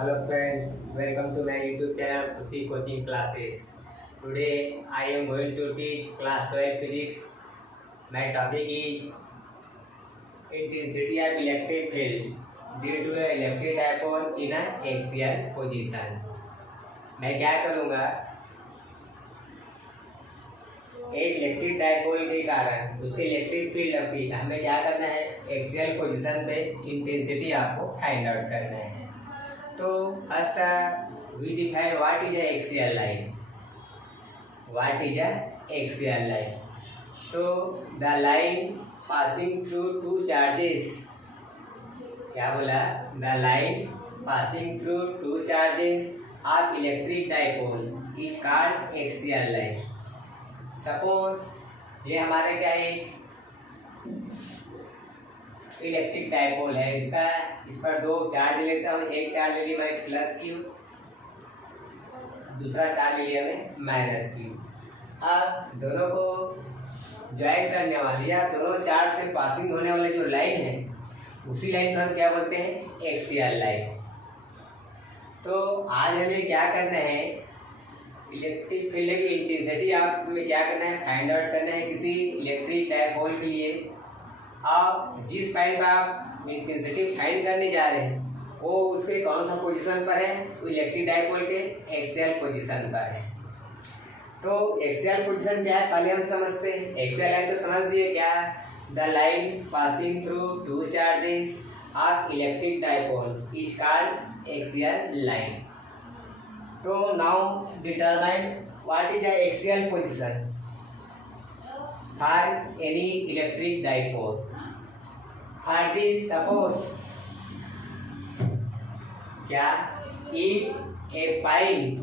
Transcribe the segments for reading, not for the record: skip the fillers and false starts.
Hello friends, welcome to my YouTube channel Kushi Coaching Classes. Today I am going to teach class 12 physics. My topic is intensity of electric field due to an electric dipole in an axial position. मैं क्या करूँगा, एक electric dipole के कारण उसके electric field की हमें क्या करना है, एक्सियल पोजीशन पे इंटेंसिटी आपको फाइंड आउट करना है। तो first we define what is a axial line. What is a axial line? तो the line passing through two charges, क्या बोला, the line passing through two charges of electric dipole is called axial line. Suppose ये हमारे क्या है, electric dipole है, इस पर दो चार्ज लेता हूँ। एक चार्ज ले लिया मैं प्लस क्यू, दूसरा चार्ज ले लिया मैं माइनस क्यू। अब दोनों को ज्वाइन करने वाली या दोनों चार्ज से पासिंग होने वाली जो लाइन है, उसी लाइन को हम क्या बोलते हैं, एक्सियल लाइन। तो आज हमें क्या करना है, इलेक्ट्रिक फील्ड की इंटेंसिटी आप में क्या करना है, फाइंड आउट करना है किसी इलेक्ट्रिक डायपोल के लिए। आप जिस पॉइंट पर आप इंटेंसिटी फाइंड करने जा रहे हैं वो उसके कौन सा पोजीशन पर है, वो इलेक्ट्रिक डायपोल के एक्सियल पोजीशन पर है। तो एक्सियल पोजीशन क्या है पहले हम समझते हैं। एक्सियल लाइन तो समझ दिए क्या, the line passing through two charges of electric dipole is called axial line. तो now determine what is a axial position for any electric dipole. For this, suppose क्या, if a point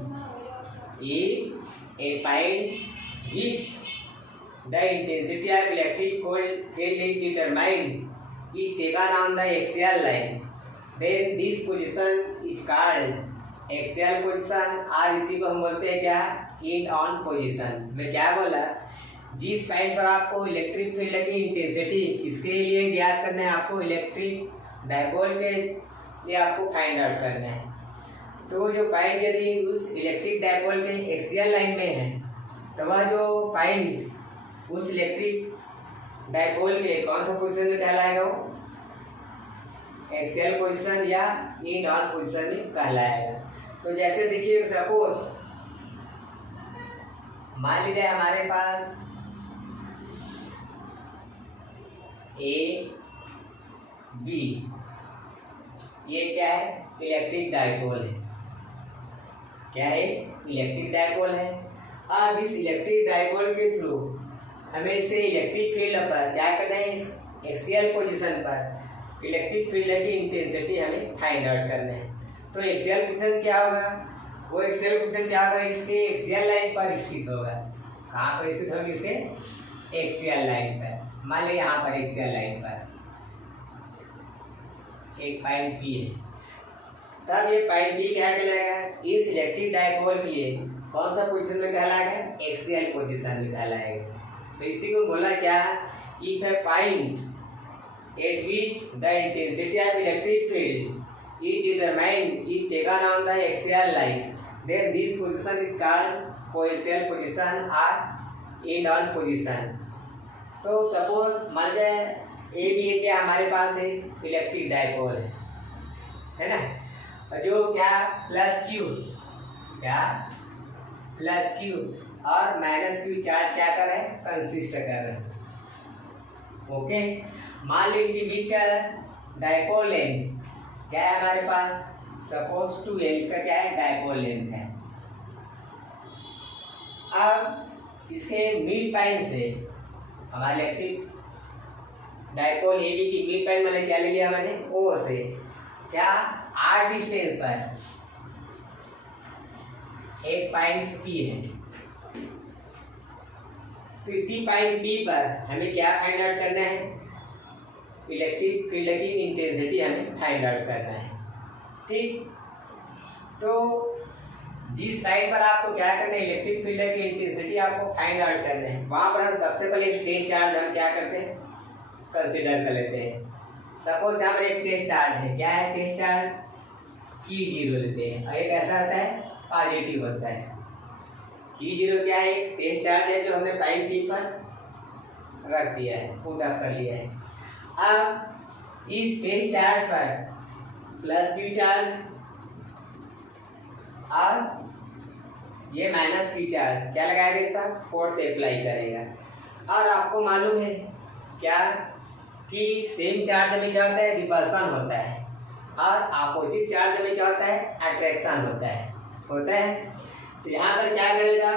which the intensity of electric field is determined is taken on the axial line, then this position is called axial position, और इसी को हम बोलते हैं क्या, end on position। मैं क्या बोला, जिस पॉइंट पर आपको इलेक्ट्रिक फील्ड की इंटेंसिटी इसके लिए ज्ञात करना है, आपको इलेक्ट्रिक डायपोल के लिए आपको फाइंड आउट करना है। तो जो पॉइंट यदि उस इलेक्ट्रिक डायपोल के एक्सियल लाइन में है, तो वह जो पॉइंट उस इलेक्ट्रिक डायपोल के कौन सा पोजीशन में कहलाएगा, वो एक्सियल पोजीशन या इन ऑन पोजीशन में कहलाएगा। तो जैसे देखिए, सपोज मान लीजिए हमारे पास ए बी, ये क्या है, इलेक्ट्रिक डायपोल है। क्या है, इलेक्ट्रिक डायपोल है। अब इस इलेक्ट्रिक डायपोल के थ्रू हमें इसे इलेक्ट्रिक फील्ड पर क्या करना है, इस एक्सियल पोजीशन पर इलेक्ट्रिक फील्ड की इंटेंसिटी हमें फाइंड आउट करना है। तो एक्सियल पोजीशन क्या होगा, वो एक्सियल पोजीशन क्या होगा, इसके एक्सियल लाइन पर स्थित होगा। कहाँ पर स्थित होगी, इसके एक्सियल लाइन पर। मान लीजिए यहाँ पर एक्सियल लाइन पर एक पॉइंट पी है, तब ये पॉइंट पी क्या कहलाएगा, इस इलेक्ट्रिक डायपोल के लिए कौन सा पोजीशन में कहलाएगा, एक्सियल पोजीशन में कहलाएगा। तो इसी को बोला क्या, if a point at which the intensity of electric field is determined is taken on the axial line, then this position is called coaxial position और एंड ऑन पोजीशन। तो सपोज मान जाए ए बी है, क्या हमारे पास एक electric dipole है ना, जो क्या प्लस क्यू, क्या प्लस क्यू और माइनस क्यू चार्ज क्या कर रहे हैं, कंसिस्ट कर रहे हैं। ओके, मान लीजिए इनके बीच का डायपोल लेंथ क्या है हमारे पास, सपोज 2 है, इसका क्या है, डायपोल लेंथ है। अब इसके मिड पॉइंट से हमारे इलेक्ट्रिक डायपोल ए बी की मिड पॉइंट मतलब क्या ले लिया मैंने, ओ से क्या आर डिस्टेंस पर एक पॉइंट पी है। तो इसी पॉइंट पी पर हमें क्या फाइंड आउट करना है, इलेक्ट्रिक फील्ड की इंटेंसिटी हमें फाइंड आउट करना है। ठीक, तो जिस पॉइंट पर आपको क्या करना है, इलेक्ट्रिक फील्ड की इंटेंसिटी आपको फाइंड आउट करना है, वहां पर हम सबसे पहले एक टेस्ट चार्ज हम क्या करते हैं, कंसीडर कर लेते हैं। सपोज यहाँ पर एक टेस्ट चार्ज है, क्या है टेस्ट चार्ज, की जीरो लेते हैं और एक ऐसा होता है पॉजिटिव होता है। की जीरो क्या है, एक टेस्ट चार्ज है जो हमने पॉइंट पी पर रख दिया है, पुट अप कर लिया है। अब इस टेस्ट चार्ज पर प्लस क्यू चार्ज और ये माइनस क्यू चार्ज क्या लगाएगा, इस पर फोर्स से अप्लाई करेगा। और आपको मालूम है क्या कि सेम चार्ज में क्या होता है, रिपल्सन होता है, और अपोजिट चार्ज में क्या होता है, अट्रैक्शन होता है। तो यहाँ पर क्या करेगा,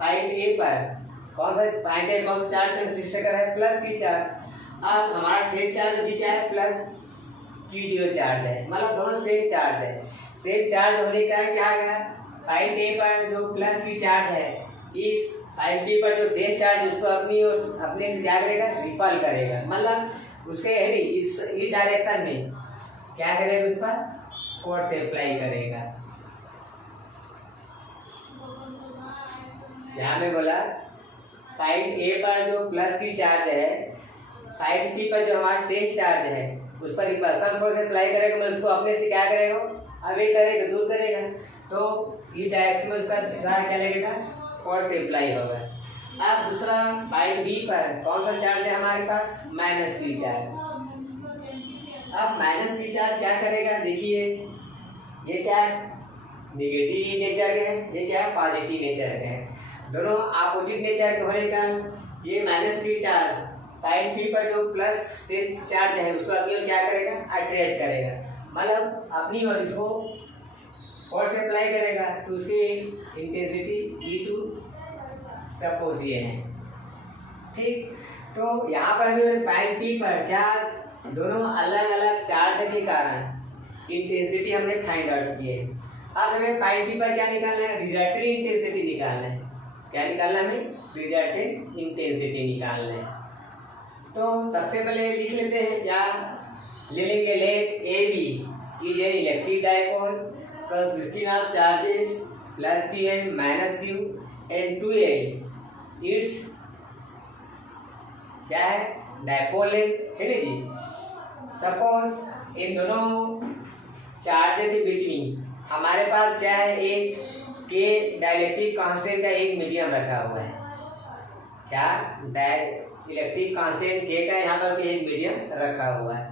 पॉइंट ए पर कौन सा पॉइंट ए कौन सा चार्ज कंसिस्ट कर रहा है, प्लस क्यू चार्ज। अब हमारा टेस्ट चार्ज अभी क्या है, प्लस क्यू जीरो चार्ज है, मतलब दोनों सेम चार्ज है। सेम चार्ज होने के कारण क्या होगा, पॉइंट ए पर जो प्लस क्यू चार्ज है, इस पॉइंट बी पर जो टेस्ट चार्ज उसको अपने से क्या करेगा, रिपल करेगा, मतलब उसके इस डायरेक्शन में क्या करेगा, उस पर फोर्स से अप्लाई करेगा। यहाँ में बोला पॉइंट ए पर जो प्लस की चार्ज है, पॉइंट बी पर जो हमारा टेस्ट चार्ज है, उस पर रिपल्सन फोर्स अप्लाई करेगा, मतलब उसको अपने से क्या करेगा, अवे करेगा, दूर करेगा, तो इस डायरेक्शन में उसका द्वारा क्या लगेगा, फोर्स से अप्लाई होगा। अब दूसरा पॉइंट बी पर कौन सा चार्ज है हमारे पास, माइनस की चार्ज। अब माइनस की चार्ज क्या करेगा, देखिए ये क्या है, नेगेटिव नेचर के है, ये क्या है, पॉजिटिव नेचर के है, दोनों अपोजिट नेचर के होने का ये माइनस की चार्ज पॉइंट पी पर जो प्लस टेस्ट चार्ज है उसको अपनी ओर क्या करेगा, अट्रैक्ट करेगा, मतलब अपनी ओर इसको फोर्स अप्लाई करेगा, तो उसकी इंटेंसिटी E2 सपोज ये है, ठीक। तो यहाँ पर भी पॉइंट पी पर क्या, दोनों अलग अलग चार्ज के कारण इंटेंसिटी हमने फाइंड आउट की है। अब हमें पॉइंट पी पर क्या निकालना है, रिजल्टेंट इंटेंसिटी निकालना है। क्या निकालना है, हमें रिजल्टेंट इंटेंसिटी निकालना है। तो सबसे पहले लिख लेते हैं, क्या ले लेंगे, let A B is an electric dipole consisting of charges plus Q and minus Q and 2L it's क्या है, डाइपोल है ना जी। सपोज इन दोनों चार्ज के बिटवीन हमारे पास क्या है, एक के डाइलेक्ट्रिक कांस्टेंट का एक मीडियम रखा हुआ है, क्या इलेक्ट्रिक कांस्टेंट के का यहाँ पर भी एक मीडियम रखा हुआ है।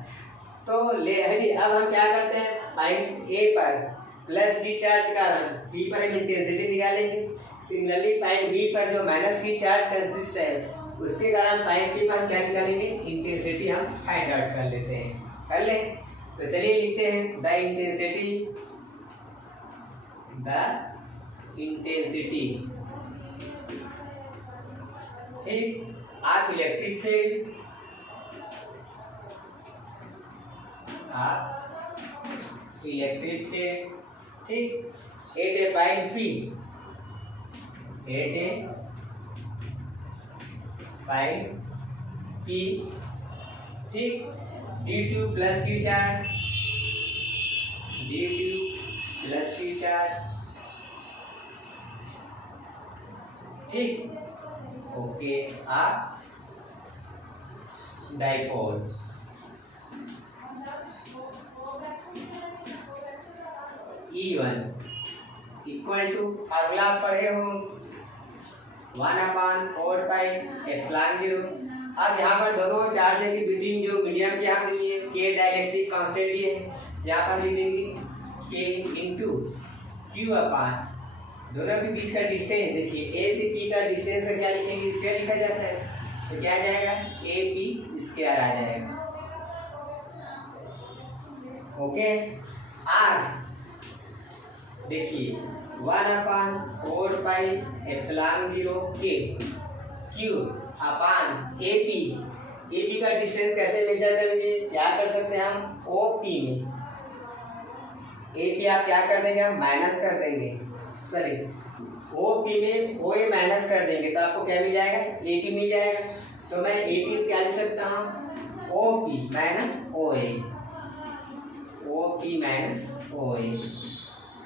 तो अब हम क्या करते हैं, पॉइंट ए पर प्लस की चार्ज के कारण पी पर हम इंटेंसिटी निकालेंगे। सिमिलरली पॉइंट बी पर जो माइनस की चार्ज कंसिस्ट है, उसके कारण पॉइंट पी पर क्या निकालेंगे, इंटेंसिटी हम फाइंड आउट कर लेते हैं। कर ले, तो चलिए लिखते हैं द इंटेंसिटी ठीक ऑफ इलेक्ट्रिक फील्ड ठीक at a point P, at a point P, ठीक, D2 प्लस की चार्ज, D2 प्लस की चार्ज, ठीक, ओके। आप dipole E1 equal to, formula आप पढ़े हो 1/4πε0। अब यहाँ पर दोनों चार्ज के बिटवीन जो मीडियम के यहाँ लिए के डाइलेक्ट्रिक कांस्टेंट लिए, यहाँ पर लिख देंगे के इंटू क्यू अपान दोनों के बीच का डिस्टेंस। देखिए ए से पी का डिस्टेंस का क्या लिखेंगे, स्क्वायर लिखा जाता है, तो क्या आ जाएगा, ए पी स्क्वायर आ जाएगा, ओके। आर देखिए 1/4πε0 के क्यू अपान ए पी का डिस्टेंस कैसे मेजर करेंगे, क्या कर सकते हैं हम, ओ पी में ए पी आप क्या कर देंगे, हम माइनस कर देंगे, सॉरी ओ पी में ओ ए माइनस कर देंगे, तो आपको क्या मिल जाएगा, ए पी मिल जाएगा। तो मैं ए पी क्या लिख सकता हूँ, ओ पी माइनस ओ ए, ओ पी माइनस ओ ए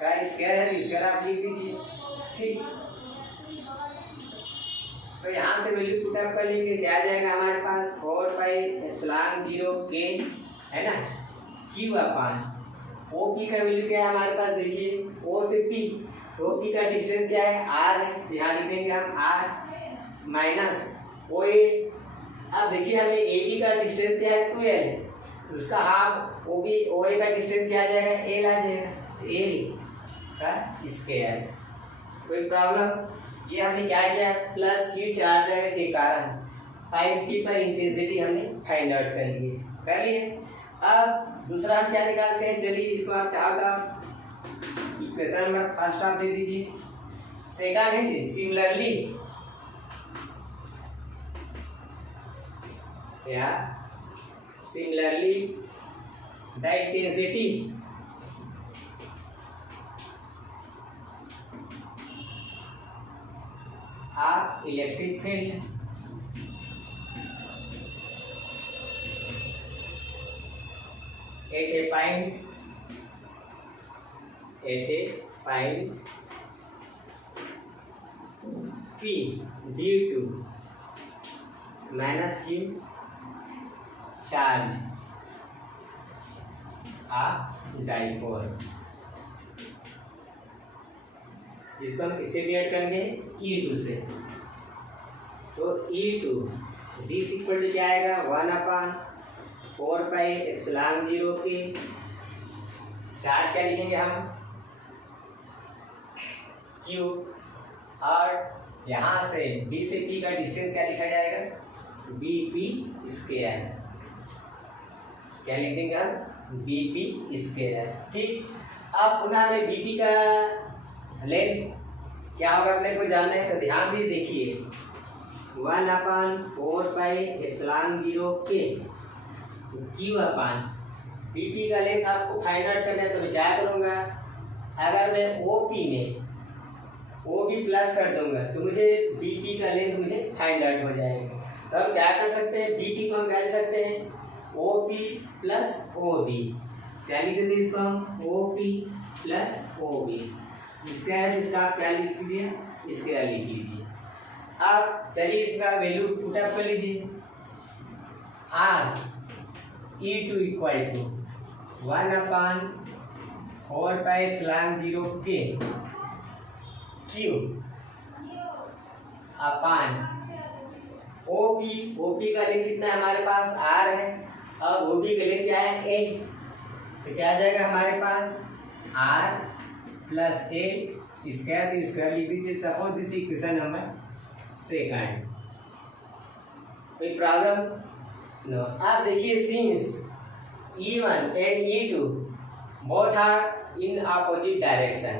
का स्क्वायर है, स्क्वायर आप लिख दीजिए, ठीक। तो यहाँ से वैल्यू पुट अप कर लेंगे, क्या आ जाएगा हमारे पास 4πε0 के है ना, क्यू अपान ओ पी का वैल्यू क्या है हमारे पास, देखिए ओ से पी, तो पी का डिस्टेंस क्या है, आर है, तो यहाँ लिख देंगे हम आर माइनस ओ ए। अब देखिए हमें ए बी का डिस्टेंस क्या है, 12, उसका हाफ ओ बी ओ ए का डिस्टेंस क्या आ जाएगा, एल आ जाएगा, एल का स्क्वायर। कोई प्रॉब्लम? ये हमने क्या किया, प्लस क्यू चार्ज के कारण फाइंड पी पर इंटेंसिटी हमने फाइंड आउट कर लिए। अब दूसरा हम क्या निकालते हैं, चलिए इसको आप चाहो तो इक्वेशन नंबर फर्स्ट आप दे दीजिए, सेकंड है सिमिलरली या similarly the intensity of electric field at a point P due to minus Q charge of dipole। इसको हम किससे डिवाइड करेंगे, E2 से। तो E2 दिस इक्वल टू क्या आएगा, 1/4πε0 के चार्ज क्या लिखेंगे हम, Q, और यहाँ से B से P का डिस्टेंस क्या लिखा जाएगा, BP स्क्वायर। क्या लिख देंगे हम, BP स्क्वायर। ठीक, अब पुनः हमें BP का लेंथ क्या होगा अपने को जानना है, तो ध्यान से देखिए 1/4πε0 के क्यू अपान बीपी का लेंथ आपको फाइंड आउट करना है। तो मैं क्या करूँगा, अगर मैं ओपी में ओ बी प्लस कर दूंगा तो मुझे बीपी का लेंथ मुझे फाइंड आउट हो जाएगा। तो हम क्या कर सकते हैं, बीपी को हम कह सकते हैं ओपी प्लस ओ बी। क्या लिख देते इसको हम, ओपी प्लस ओ बी। इसका आप क्या लिख लीजिए, इसका लिख लीजिए। अब चलिए इसका वैल्यू पुटअप कर लीजिए, आर E2 इक्वल टू 1/4πε0 के क्यू अपान ओपी का लेंथ कितना है हमारे पास, आर है, और ओबी का लेंथ क्या है, ए। तो क्या आ जाएगा हमारे पास, आर प्लस ए स्क्वायर, तो स्क्वायर लिख दीजिए। Suppose this equation number second. कोई प्रॉब्लम? नो। अब देखिए since E1 and E2 both are in opposite direction,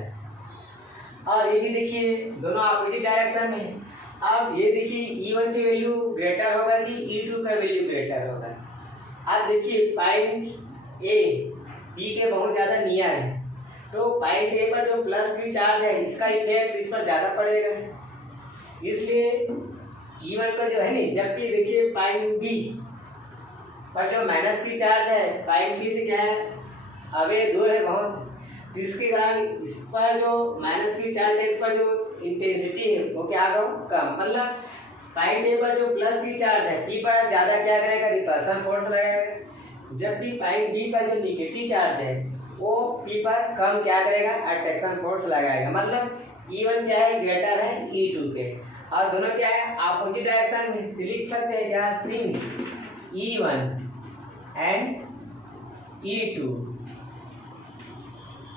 और ये भी देखिए दोनों अपोजिट डायरेक्शन में। अब ये देखिए E1 की वैल्यू ग्रेटर होगा कि E2 का वैल्यू ग्रेटर होगा। अब देखिए पॉइंट ए बी के बहुत ज़्यादा नियर है, तो पॉइंट ए पर जो प्लस की चार्ज है इसका इफेक्ट इस पर ज़्यादा पड़ेगा, इसलिए E1 का जो है नहीं, जबकि देखिए पॉइंट बी पर जो माइनस की चार्ज है पॉइंट बी से क्या है, अवे दूर है बहुत, तो इसके कारण इस पर जो माइनस की चार्ज है इस पर जो इंटेंसिटी है वो क्या होगा, कम। मतलब पॉइंट ए पर जो प्लस की चार्ज है पी पर ज़्यादा क्या करेगा, रिपल्सन फोर्स लगाएगा, जबकि पॉइंट बी पर जो निगेटिव चार्ज है वो पी पर कम क्या करेगा, अट्रैक्शन फोर्स लगाएगा। मतलब E1 क्या है, ग्रेटर है E2 के, और दोनों क्या है, अपोजिट डायरेक्शन में। तो लिख सकते हैं क्या, since E1 and E2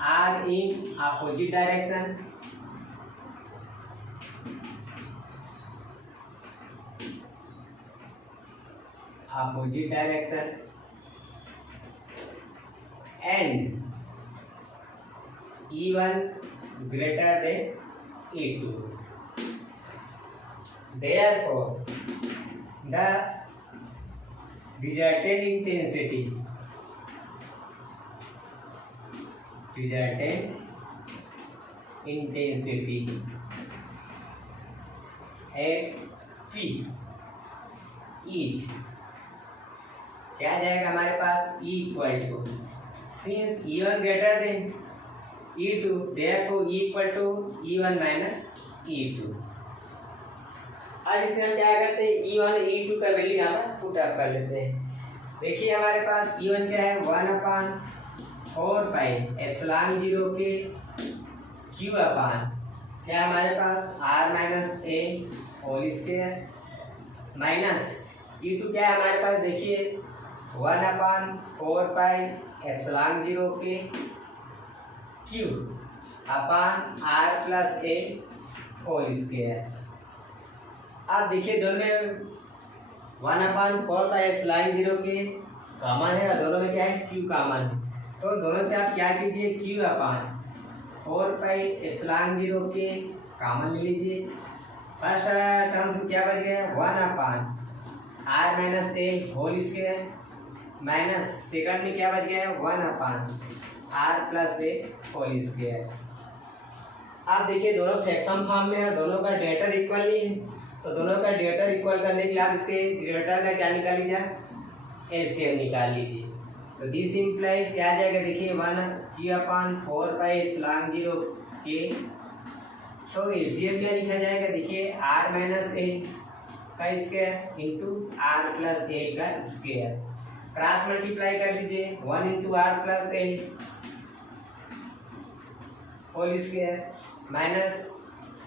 are in opposite direction, and E1 greater than E2. Therefore, the resultant intensity at P is क्या जाएगा हमारे पास, E equal to since E1 greater than E2 therefore E equal to E1 minus E2। अब इसमें हम क्या करते हैं, E1 और E2 का वैल्यू यहाँ पर पुट अप कर लेते हैं। देखिए हमारे पास E1 क्या है, 1/4 4 पाई एप्सिलॉन 0 के क्यू अपान क्या हमारे पास R minus A whole square minus E2 क्या है हमारे पास देखिए 1/4 पाई एप्सिलॉन 0 के Q upon R plus A whole square. आप देखिए दोनों में 1/4 पाई एप्सिलॉन 0 के कॉमन है और दोनों में क्या है क्यू कॉमन है। तो दोनों से आप क्या कीजिए क्यू अपान 4 पाई एप्सिलॉन 0 के कॉमन ले लीजिए। फर्स्ट टर्म्स में क्या बच गया 1/r minus A whole square minus second में क्या बच गया 1/r plus A whole square. आप देखिए दोनों फ्रैक्शन फॉर्म में है, दोनों का डेटर इक्वल नहीं है, तो दोनों का डेटर इक्वल करने के लिए आप इसके डेटर का क्या निकाल लीजिए एलसीएम निकाल लीजिए। तो दिस इम्प्लाइज क्या आ जाएगा देखिए 1/4 पाई एप्सिलॉन 0 के। तो एलसीएम क्या लिखा जाएगा देखिए r माइनस ए का square into R plus A का स्क्वायर। क्रॉस मल्टीप्लाई कर लीजिए 1 into R plus A whole square minus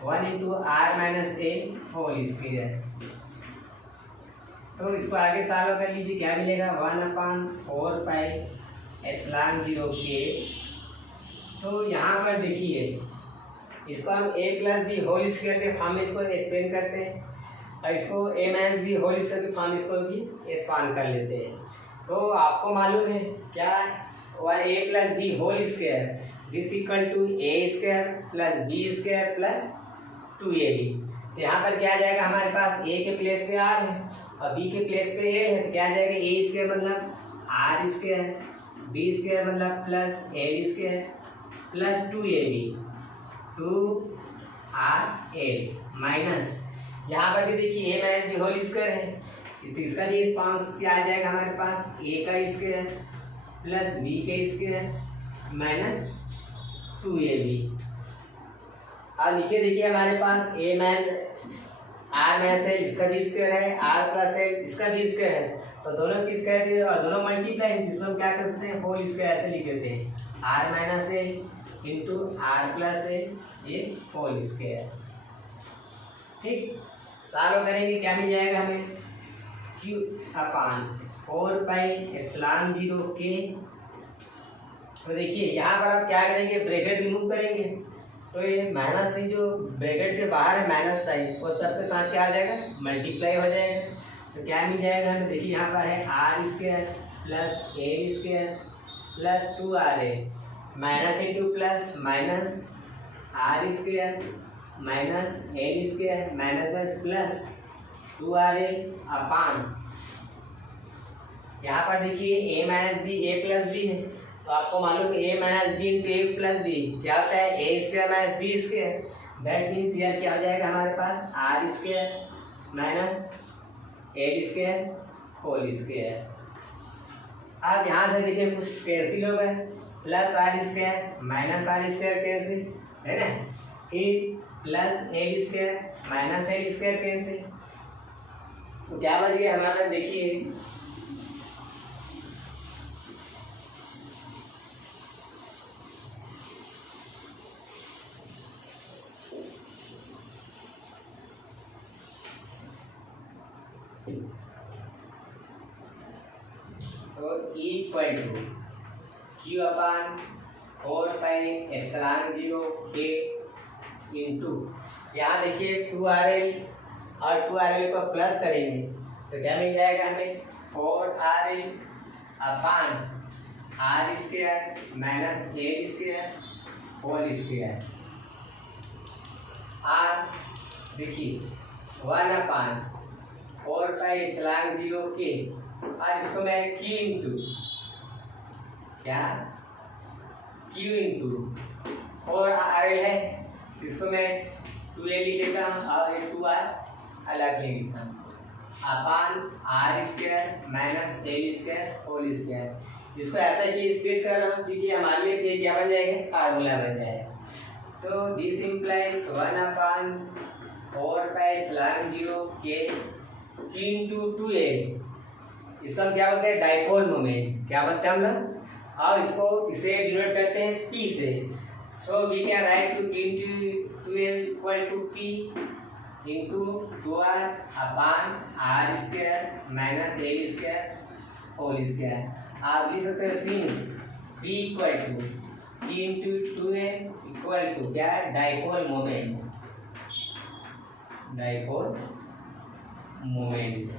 1 into R minus A whole square. तो इसको आगे सॉल्व कर लीजिए क्या मिलेगा 1/4 पाई एप्सिलॉन 0 के। तो यहाँ पर देखिए इसको हम a plus B whole square के फॉर्म में इसको एक्सपेंड करते हैं और इसको a minus B whole square के फॉर्म में इसको भी एक्सपांड कर लेते हैं। तो आपको मालूम है क्या a plus B whole square this equal to a square plus B square plus 2ab। तो यहाँ पर क्या आ जाएगा हमारे पास a के प्लेस पे r है और b के प्लेस पे a है, तो क्या आ जाएगा a स्क्वायर मतलब r स्क्वायर b स्क्वायर मतलब plus l square plus 2ab 2rl minus यहाँ पर भी देखिए a minus B whole square है, तो इसका भी रिस्पॉन्स क्या आ जाएगा हमारे पास a का स्क्वायर प्लस b का स्क्वायर माइनस 2ab। और नीचे देखिए हमारे पास a minus R minus L इसका भी स्क्वायर है आर प्लस एल इसका भी स्क्वायर है, तो दोनों की स्क्वायर थे और दोनों मल्टीप्लाई है, जिसमें हम क्या कर सकते हैं होल स्क्वायर ऐसे लिख देते हैं R minus L into R plus L ये होल स्क्वायर। ठीक सॉल्व करेंगे क्या मिल जाएगा हमें क्यू अपान 4 पाई एप्सिलॉन 0 के। तो देखिए यहाँ पर आप क्या करेंगे ब्रैकेट रिमूव करेंगे, तो ये माइनस से जो ब्रैकेट के बाहर है माइनस साइन वो सबके साथ क्या आ जाएगा मल्टीप्लाई हो जाएगा। तो क्या मिल जाएगा हमें देखिए यहाँ पर है R square plus L square plus 2r minus into plus minus R square minus L square minus plus 2r upon यहाँ पर देखिए a minus B A plus B है, तो आपको मालूम है a minus B into A plus B क्या होता है a square minus B square. That means यार क्या हो जाएगा हमारे पास R square minus L square whole square. अब यहाँ से देखिए कुछ कैंसिल हो गए plus R square minus R square cancel है ना, फिर plus L square minus L square cancel. तो क्या बच गया हमारे देखिए तो equal to Q upon 4 pi epsilon 0 के इंटू यहाँ देखिए 2rl और 2rl को प्लस करेंगे तो क्या मिल जाएगा हमें 4rl upon R square minus L square whole square. आर देखिए 1/4 पाई एप्सिलॉन 0 के और इसको मैं क्यू इंटू क्या क्यू इंटू और आर एल है इसको मैं 2l लिख लेता हूँ और ये 2r अलग ले लिखता हूँ upon R square minus L square whole square. इसको ऐसा ही स्प्लिट कर रहा हूँ क्योंकि हमारे लिए क्या बन जाएगा फार्मूला बन जाएगा। तो दिस इम्प्लाइज 1/4 पाई एप्सिलॉन 0 के क्यू इंटू 2l इसका हम क्या बोलते हैं डाइपोल मोमेंट। क्या बोलते हैं हम लोग अब इसको किसे डिनोट करते हैं, P से। So we can write to P into 2L equal to P into 2R upon R square minus L square whole square. आप लिख सकते हैं since P equal to P into 2L equal to क्या, dipole moment, dipole moment.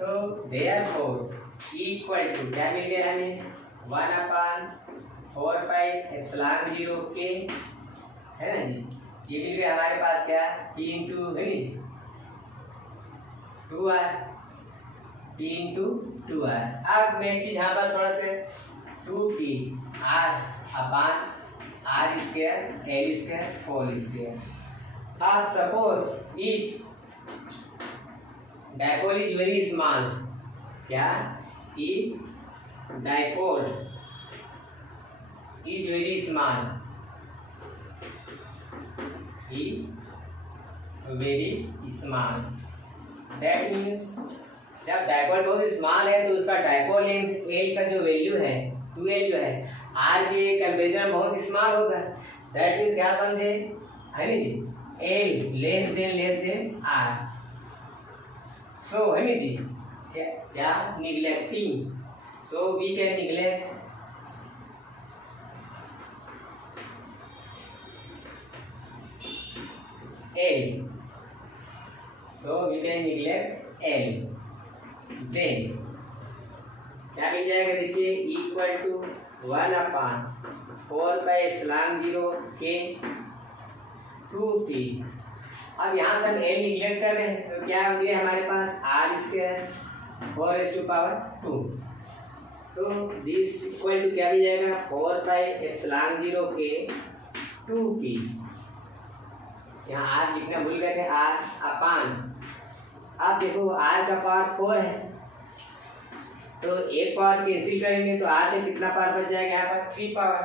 तो therefore E equal to क्या मिल गया हमें, 1/4πε0 के, है ना जी। ये मिल गया हमारे पास क्या, P इंटू है नी 2R, P इंटू 2R। अब मैं चीज यहाँ पर थोड़ा से 2P R upon R square L square whole square. अब suppose if dipole is very small, क्या, if dipole is very small, is very small, that means जब डाइपोल बहुत स्मॉल है तो उसका डाइपोल लेंथ L का जो वैल्यू है 2L जो है R के कंपेरिजन में बहुत स्मॉल होगा। दैट मीन्स क्या समझे, है नी जी, L less than R। So है नी जी, क्या neglecting, so we can neglect L, so we can neglect L, then क्या मिल जाएगा, देखिए इक्वल टू 1/4πε0 के 2P। अब यहाँ से हम L निगलेक्ट कर रहे हैं तो क्या हो गया हमारे पास R स्क्वायर 4⁻²। तो दिस इक्वल टू क्या मिल जाएगा, 4πε0 के 2P। यहाँ R लिखना भूल गए थे, R अपान, अब देखो R का पावर 4 है तो एक पावर कैंसिल करेंगे तो R में कितना पावर बच जाएगा, यहाँ पर 3 power.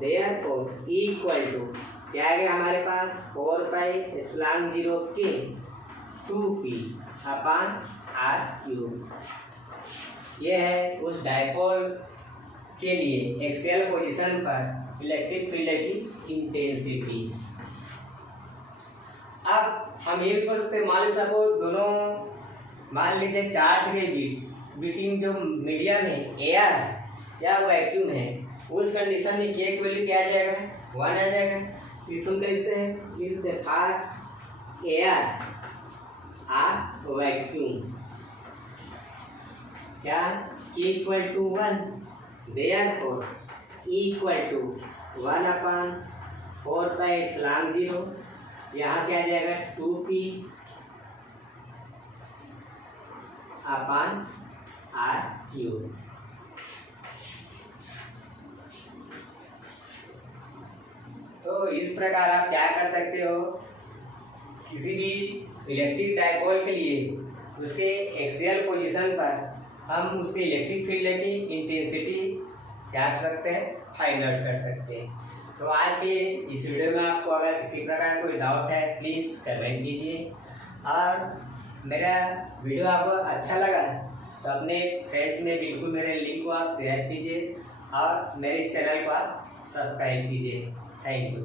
Therefore E equal to क्या आएगा हमारे पास, 4πε0 के 2P अपान R³। ये है उस डाइपोल के लिए एक्सियल पोजीशन पर इलेक्ट्रिक फील्ड की इंटेंसिटी। अब हम ये भी पूछ सकते, मान लीजिए सपोज दोनों, मान लीजिए चार्ज के बिटवीन जो मीडियम है एयर या वैक्यूम है, उस कंडीशन में के की वैल्यू क्या आ जाएगा, 1 आ जाएगा। तो इसको लिखते हैं फॉर एयर और वैक्यूम क्या, K equal to 1, therefore E equal to 1/4πε0, यहाँ क्या आ जाएगा 2P अपान R³। तो इस प्रकार आप क्या कर सकते हो, किसी भी इलेक्ट्रिक डाइपोल के लिए उसके एक्सियल पोजीशन पर हम उसके इलेक्ट्रिक फील्ड की इंटेंसिटी क्या कर सकते हैं, फाइंड आउट कर सकते हैं। तो आज के इस वीडियो में आपको अगर किसी प्रकार कोई डाउट है प्लीज़ कमेंट कीजिए, और मेरा वीडियो आपको अच्छा लगा तो अपने फ्रेंड्स में बिल्कुल मेरे लिंक को आप शेयर कीजिए और मेरे इस चैनल को आप सब्सक्राइब कीजिए। Thank you.